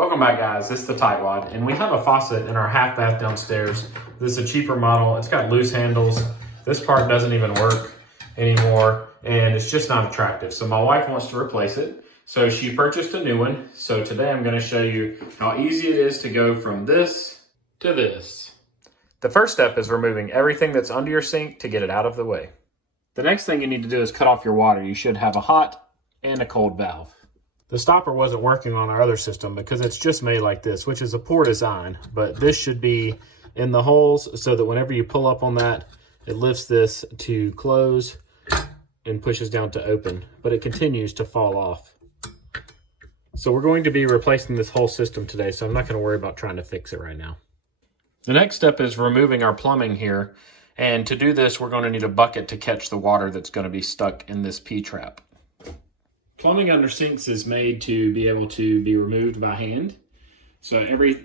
Welcome back, guys. This is the TightWad, and we have a faucet in our half bath downstairs. This is a cheaper model. It's got loose handles. This part doesn't even work anymore, and it's just not attractive. So my wife wants to replace it. So she purchased a new one. So today I'm going to show you how easy it is to go from this to this. The first step is removing everything that's under your sink to get it out of the way. The next thing you need to do is cut off your water. You should have a hot and a cold valve. The stopper wasn't working on our other system because it's just made like this, which is a poor design, but this should be in the holes so that whenever you pull up on that, it lifts this to close and pushes down to open, but it continues to fall off. So we're going to be replacing this whole system today, so I'm not going to worry about trying to fix it right now. The next step is removing our plumbing here, and to do this, we're going to need a bucket to catch the water that's going to be stuck in this P-trap. Plumbing under sinks is made to be able to be removed by hand. So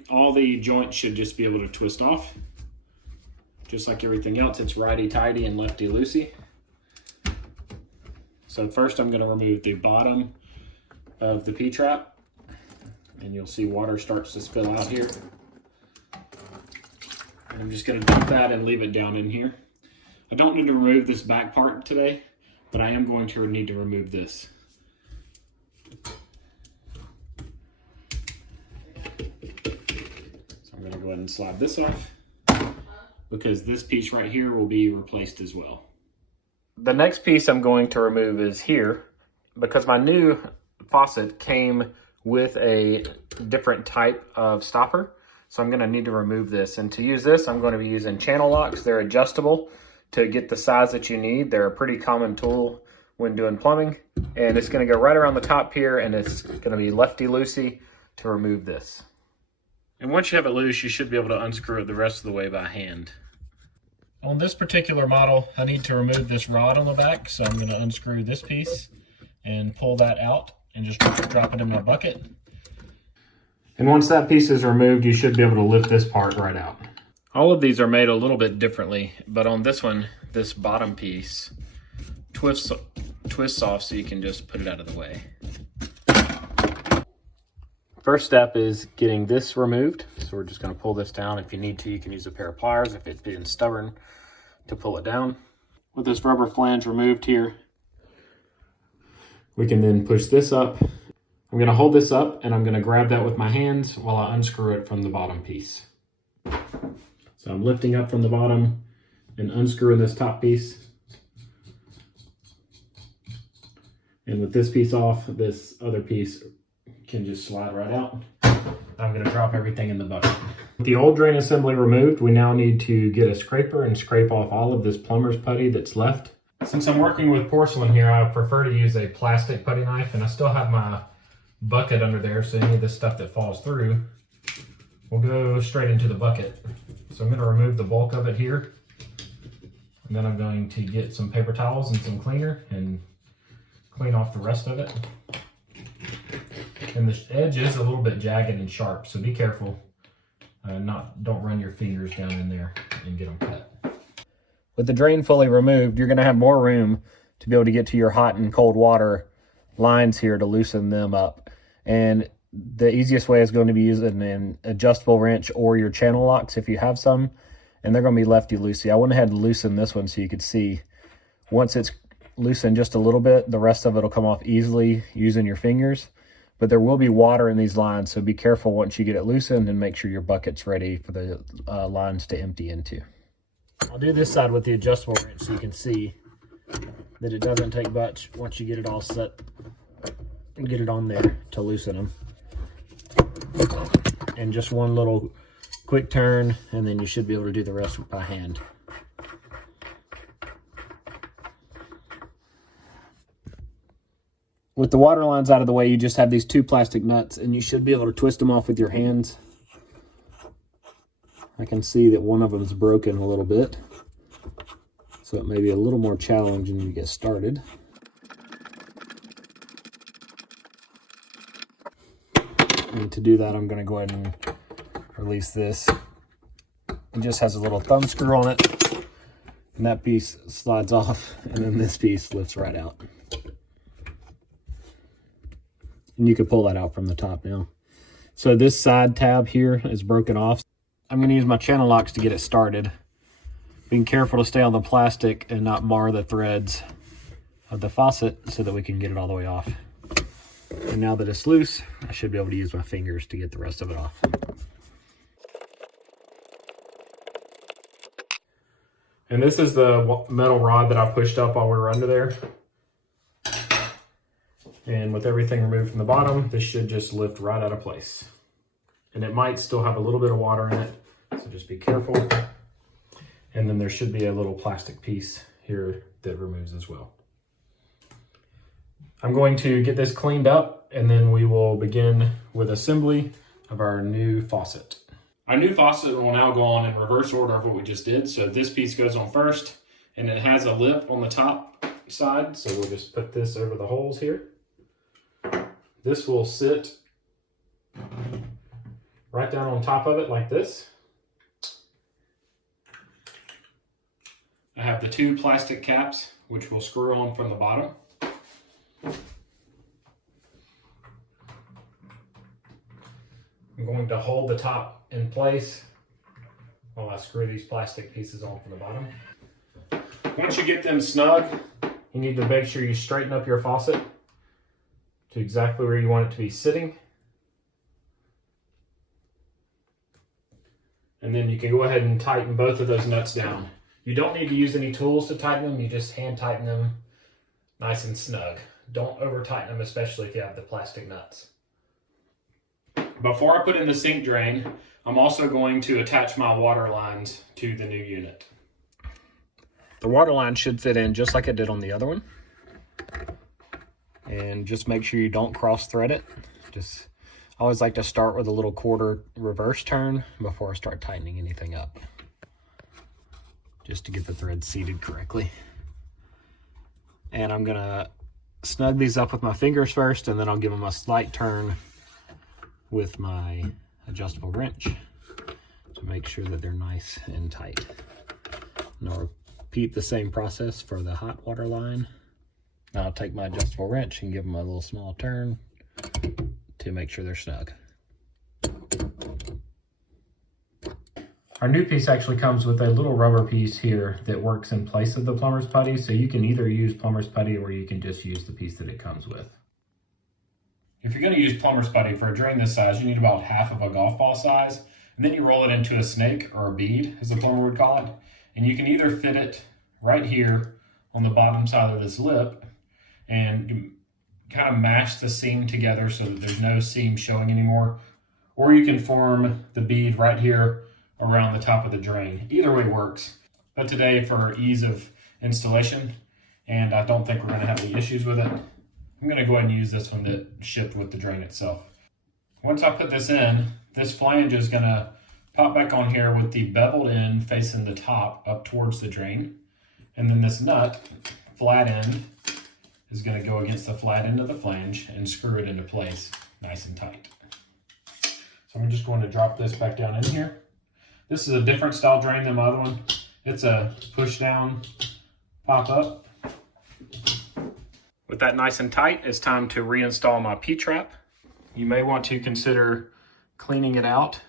all the joints should just be able to twist off. Just like everything else, it's righty-tighty and lefty-loosey. So first I'm going to remove the bottom of the P-trap, and you'll see water starts to spill out here. And I'm just going to dump that and leave it down in here. I don't need to remove this back part today, but I am going to need to remove this. So I'm going to go ahead and slide this off because this piece right here will be replaced as well. The next piece I'm going to remove is here because my new faucet came with a different type of stopper. So I'm going to need to remove this. And to use this, I'm going to be using channel locks. They're adjustable to get the size that you need. They're a pretty common tool when doing plumbing. And it's going to go right around the top here, and it's going to be lefty-loosey to remove this. And once you have it loose, you should be able to unscrew it the rest of the way by hand. On this particular model, I need to remove this rod on the back, so I'm going to unscrew this piece and pull that out and just drop it in my bucket. And once that piece is removed, you should be able to lift this part right out. All of these are made a little bit differently, but on this one, this bottom piece twists off so you can just put it out of the way. First step is getting this removed. So we're just going to pull this down. If you need to, you can use a pair of pliers if it's being stubborn to pull it down. With this rubber flange removed here, we can then push this up. I'm going to hold this up and I'm going to grab that with my hands while I unscrew it from the bottom piece. So I'm lifting up from the bottom and unscrewing this top piece. And with this piece off, this other piece can just slide right out. I'm going to drop everything in the bucket. With the old drain assembly removed, we now need to get a scraper and scrape off all of this plumber's putty that's left. Since I'm working with porcelain here, I prefer to use a plastic putty knife, and I still have my bucket under there, so any of this stuff that falls through will go straight into the bucket. So I'm going to remove the bulk of it here, and then I'm going to get some paper towels and some cleaner and clean off the rest of it. And the edge is a little bit jagged and sharp, so be careful. Don't run your fingers down in there and get them cut. With the drain fully removed, you're going to have more room to be able to get to your hot and cold water lines here to loosen them up. And the easiest way is going to be using an adjustable wrench or your channel locks if you have some, and they're going to be lefty-loosey. I went ahead and loosened this one so you could see. Once it's loosened just a little bit, the rest of it will come off easily using your fingers. But there will be water in these lines, so be careful once you get it loosened and make sure your bucket's ready for the lines to empty into. I'll do this side with the adjustable wrench so you can see that it doesn't take much once you get it all set and get it on there to loosen them. And just one little quick turn, and then you should be able to do the rest by hand. With the water lines out of the way, you just have these two plastic nuts, and you should be able to twist them off with your hands. I can see that one of them is broken a little bit, so it may be a little more challenging to get started. And to do that, I'm going to go ahead and release this. It just has a little thumb screw on it, and that piece slides off, and then this piece lifts right out. And you can pull that out from the top now. So this side tab here is broken off. I'm going to use my channel locks to get it started. Being careful to stay on the plastic and not mar the threads of the faucet so that we can get it all the way off. And now that it's loose, I should be able to use my fingers to get the rest of it off. And this is the metal rod that I pushed up while we were under there. And with everything removed from the bottom, this should just lift right out of place. And it might still have a little bit of water in it, so just be careful. And then there should be a little plastic piece here that removes as well. I'm going to get this cleaned up, and then we will begin with assembly of our new faucet. Our new faucet will now go on in reverse order of what we just did. So this piece goes on first, and it has a lip on the top side. So we'll just put this over the holes here. This will sit right down on top of it like this. I have the two plastic caps, which will screw on from the bottom. I'm going to hold the top in place while I screw these plastic pieces on from the bottom. Once you get them snug, you need to make sure you straighten up your faucet to exactly where you want it to be sitting. And then you can go ahead and tighten both of those nuts down. You don't need to use any tools to tighten them, you just hand tighten them nice and snug. Don't over tighten them, especially if you have the plastic nuts. Before I put in the sink drain, I'm also going to attach my water lines to the new unit. The water line should fit in just like it did on the other one. And just make sure you don't cross thread it. I always like to start with a little quarter reverse turn before I start tightening anything up, just to get the thread seated correctly. And I'm gonna snug these up with my fingers first, and then I'll give them a slight turn with my adjustable wrench to make sure that they're nice and tight. And I'll repeat the same process for the hot water line. Now I'll take my adjustable wrench and give them a little small turn to make sure they're snug. Our new piece actually comes with a little rubber piece here that works in place of the plumber's putty, so you can either use plumber's putty or you can just use the piece that it comes with. If you're going to use plumber's putty for a drain this size, you need about half of a golf ball size, and then you roll it into a snake or a bead, as the plumber would call it, and you can either fit it right here on the bottom side of this lip and kind of mash the seam together so that there's no seam showing anymore, or you can form the bead right here around the top of the drain. Either way works, but today for ease of installation, and I don't think we're going to have any issues with it, I'm going to go ahead and use this one that shipped with the drain itself. Once I put this in, this flange is going to pop back on here with the beveled end facing the top up towards the drain, and then this nut, flat end, is going to go against the flat end of the flange and screw it into place nice and tight. So I'm just going to drop this back down in here. This is a different style drain than my other one. It's a push down, pop up. With that nice and tight, it's time to reinstall my P-trap. You may want to consider cleaning it out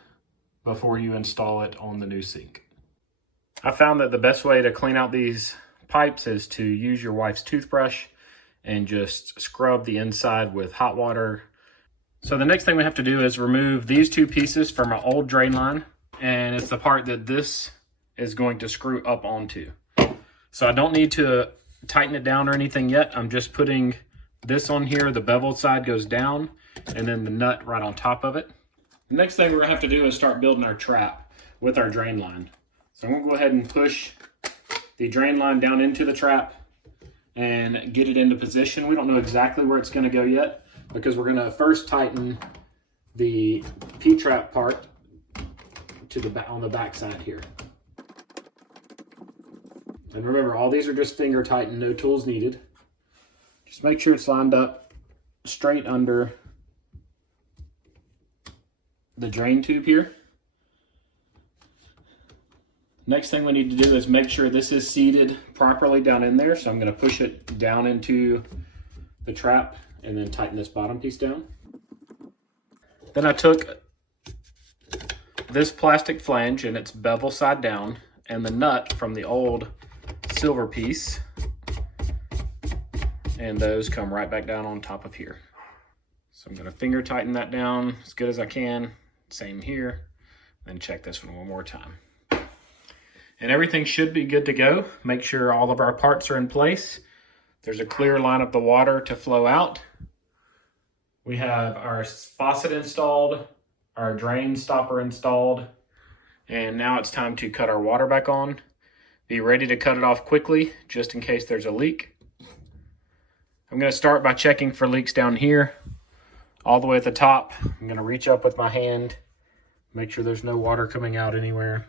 before you install it on the new sink. I found that the best way to clean out these pipes is to use your wife's toothbrush and just scrub the inside with hot water. So the next thing we have to do is remove these two pieces from our old drain line, and it's the part that this is going to screw up onto. So I don't need to tighten it down or anything yet. I'm just putting this on here. The beveled side goes down, and then the nut right on top of it. The next thing we're gonna have to do is start building our trap with our drain line. So I'm gonna go ahead and push the drain line down into the trap and get it into position. We don't know exactly where it's gonna go yet, because we're gonna first tighten the P-trap part to the on the back side here. And remember, all these are just finger tightened, no tools needed. Just make sure it's lined up straight under the drain tube here. Next thing we need to do is make sure this is seated properly down in there. So I'm going to push it down into the trap and then tighten this bottom piece down. Then I took this plastic flange and it's bevel side down, and the nut from the old silver piece, and those come right back down on top of here. So I'm going to finger tighten that down as good as I can. Same here. Then check this one more time. And everything should be good to go. Make sure all of our parts are in place. There's a clear line of the water to flow out. We have our faucet installed, our drain stopper installed, and now it's time to cut our water back on. Be ready to cut it off quickly, just in case there's a leak. I'm going to start by checking for leaks down here, all the way at the top. I'm going to reach up with my hand, make sure there's no water coming out anywhere,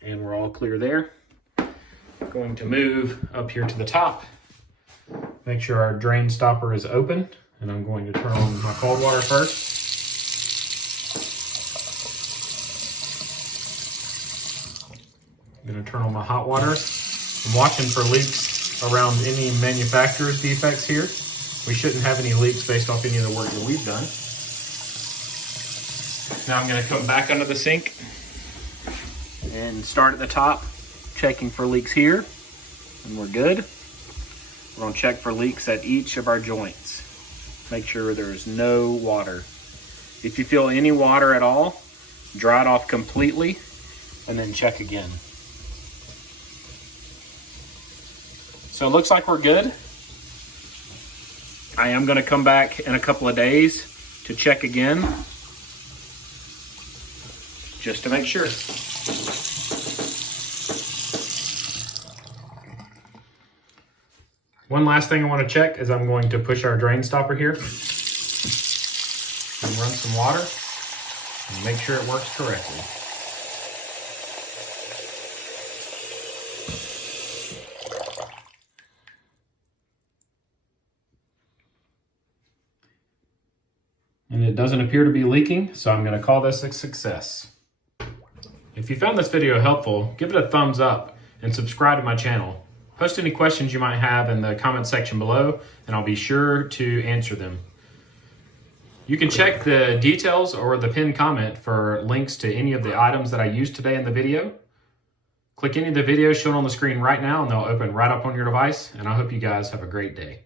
and we're all clear there. I'm going to move up here to the top, make sure our drain stopper is open, and I'm going to turn on my cold water first. I'm going to turn on my hot water. I'm watching for leaks around any manufacturer's defects here. We shouldn't have any leaks based off any of the work that we've done. Now I'm going to come back under the sink and start at the top, checking for leaks here, and we're good. We're going to check for leaks at each of our joints. Make sure there's no water. If you feel any water at all, dry it off completely and then check again. So it looks like we're good. I am going to come back in a couple of days to check again, just to make sure. One last thing I want to check is I'm going to push our drain stopper here and run some water and make sure it works correctly. And it doesn't appear to be leaking, so I'm going to call this a success. If you found this video helpful, give it a thumbs up and subscribe to my channel. Post any questions you might have in the comment section below, and I'll be sure to answer them. You can check the details or the pinned comment for links to any of the items that I used today in the video. Click any of the videos shown on the screen right now, and they'll open right up on your device, and I hope you guys have a great day.